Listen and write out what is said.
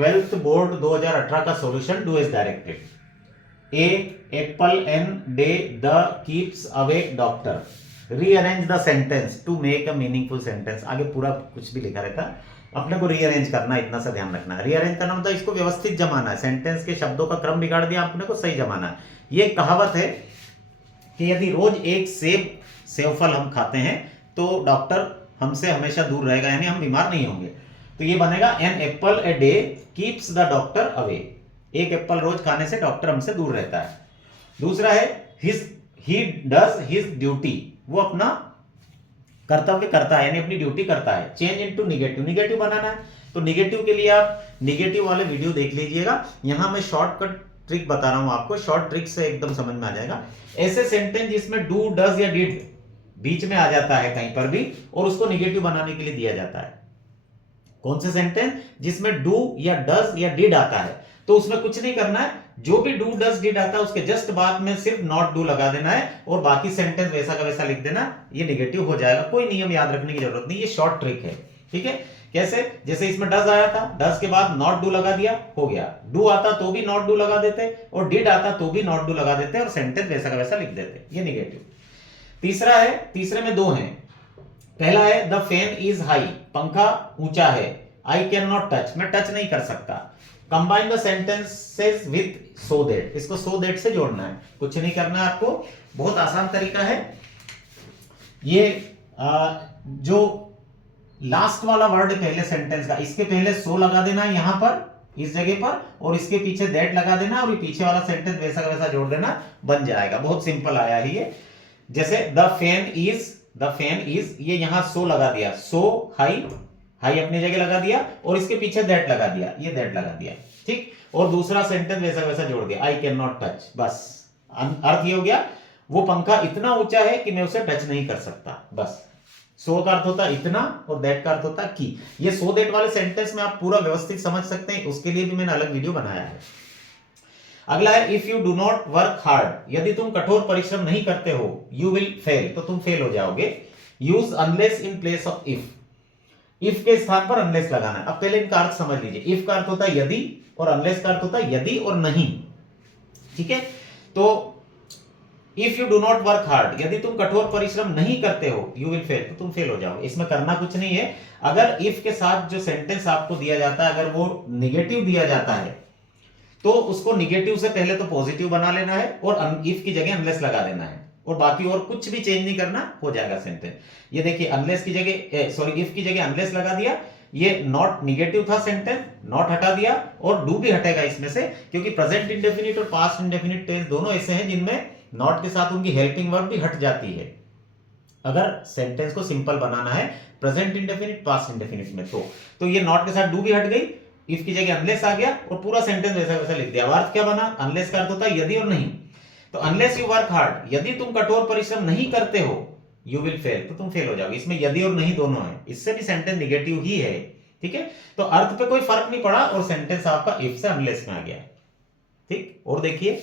12th board 2018 का solution do as directed. A apple an day the keeps awake doctor. Rearrange the sentence to make a meaningful sentence. आगे पूरा कुछ भी लिखा रहता, अपने को रीअरेंज करना, इतना सा ध्यान रखना है। रीअरेंज करना मतलब इसको व्यवस्थित जमाना है, सेंटेंस के शब्दों का क्रम बिगाड़ दिया, अपने को सही जमाना है। ये कहावत है कि यदि रोज एक सेवफल हम खाते हैं तो डॉक्टर हमसे हमेशा दूर रहेगा, यानी हम बीमार नहीं होंगे। तो ये बनेगा an apple a day keeps the doctor away. एक एप्पल रोज खाने से डॉक्टर हमसे दूर रहता है। दूसरा है ही डज हिज ड्यूटी। वो अपना कर्तव्य करता है, यानी अपनी ड्यूटी करता है। चेंज इनटू निगेटिव, निगेटिव बनाना है तो निगेटिव के लिए आप निगेटिव वाले वीडियो देख लीजिएगा। यहां मैं शॉर्टकट ट्रिक बता रहा हूं आपको, शॉर्ट ट्रिक से एकदम समझ में आ जाएगा। ऐसे सेंटेंस जिसमें डू डज या डिड बीच में आ जाता है कहीं पर भी और उसको निगेटिव बनाने के लिए दिया जाता है। कौन से सेंटेंस जिसमें डू या डज या डिड आता है तो उसमें कुछ नहीं करना है, जो भी डू डज डिड आता है उसके जस्ट बाद में सिर्फ नॉट डू लगा देना है और बाकी सेंटेंस वैसा का वैसा लिख देना, ये निगेटिव हो जाएगा। कोई नियम याद रखने की जरूरत नहीं, ये शॉर्ट ट्रिक है। ठीक है, कैसे? जैसे इसमें डज आया था, डज के बाद नॉट डू लगा दिया, हो गया। डू आता तो भी नॉट डू लगा देते और डिड आता तो भी नॉट डू लगा देते और सेंटेंस वैसा का वैसा लिख देते, ये निगेटिव। तीसरा है, तीसरे में दो हैं। पहला है द फैन इज हाई, पंखा ऊंचा है। आई कैन नॉट टच, मैं टच नहीं कर सकता। Combine the sentences with so that, इसको सो दैट से जोड़ना है, कुछ नहीं करना है आपको, बहुत आसान तरीका है। ये जो लास्ट वाला वर्ड पहले सेंटेंस का, इसके पहले सो लगा देना है यहां पर इस जगह पर और इसके पीछे दैट लगा देना और ये पीछे वाला सेंटेंस वैसा का वैसा जोड़ देना, बन जाएगा। बहुत सिंपल आया है ये। जैसे द फैन इज, ये यहां सो लगा दिया, सो हाई, हाई अपनी जगह लगा दिया और इसके पीछे दैट लगा दिया, ये दैट लगा दिया। ठीक, और दूसरा सेंटेंस वैसा वैसा जोड़ दिया, आई कैन नॉट टच। बस अर्थ ये हो गया, वो पंखा इतना ऊंचा है कि मैं उसे टच नहीं कर सकता। बस सो का अर्थ होता इतना और दैट का अर्थ होता कि। ये सो दैट वाले सेंटेंस में आप पूरा व्यवस्थित समझ सकते हैं, उसके लिए भी मैंने अलग वीडियो बनाया है। अगला है if you do not work hard, यदि तुम कठोर परिश्रम नहीं करते हो, यू विल फेल, तो तुम फेल हो जाओगे। Use unless in place of if, if के स्थान पर अनलेस लगाना है। अब पहले इनका अर्थ समझ लीजिए। इफ का अर्थ होता है यदि और अनलेस का अर्थ होता है यदि और नहीं। ठीक है, तो if you do not work hard, यदि तुम कठोर परिश्रम नहीं करते हो, यू विल फेल, तो तुम फेल हो जाओगे। इसमें करना कुछ नहीं है। अगर इफ के साथ जो सेंटेंस आपको दिया जाता है अगर वो निगेटिव दिया जाता है तो उसको निगेटिव से पहले तो पॉजिटिव बना लेना है और इफ की जगह अनलेस लगा देना है और बाकी और कुछ भी चेंज नहीं करना, हो जाएगा सेंटेंस। ये देखिए अनलेस की जगह सॉरी इफ की जगह अनलेस लगा दिया, ये नॉट निगेटिव था सेंटेंस, नॉट हटा दिया और डू भी हटेगा इसमें से, क्योंकि प्रेजेंट इंडेफिनिट और पास्ट इंडेफिनिट टेंस दोनों ऐसे हैं जिनमें नॉट के साथ उनकी हेल्पिंग वर्ब भी हट जाती है अगर सेंटेंस को सिंपल बनाना है प्रेजेंट इंडेफिनिट पास्ट इंडेफिनिट में। तो ये नॉट के साथ डू भी हट गई, इफ की जगह अनलेस आ गया और पूरा सेंटेंस वैसा वैसा लिख दिया। अर्थ क्या बना? अनलेस का अर्थ होता है यदि और नहीं। तो अनलेस यू वर्क हार्ड, यदि तुम कठोर परिश्रम नहीं करते हो, यू विल फेल, तो तुम फेल हो जाओगे। इसमें यदि और नहीं दोनों है, इससे भी सेंटेंस निगेटिव ही है। ठीक है, तो अर्थ पे कोई फर्क नहीं पड़ा और सेंटेंस आपका इफ से अनलेस में आ गया। ठीक, और देखिए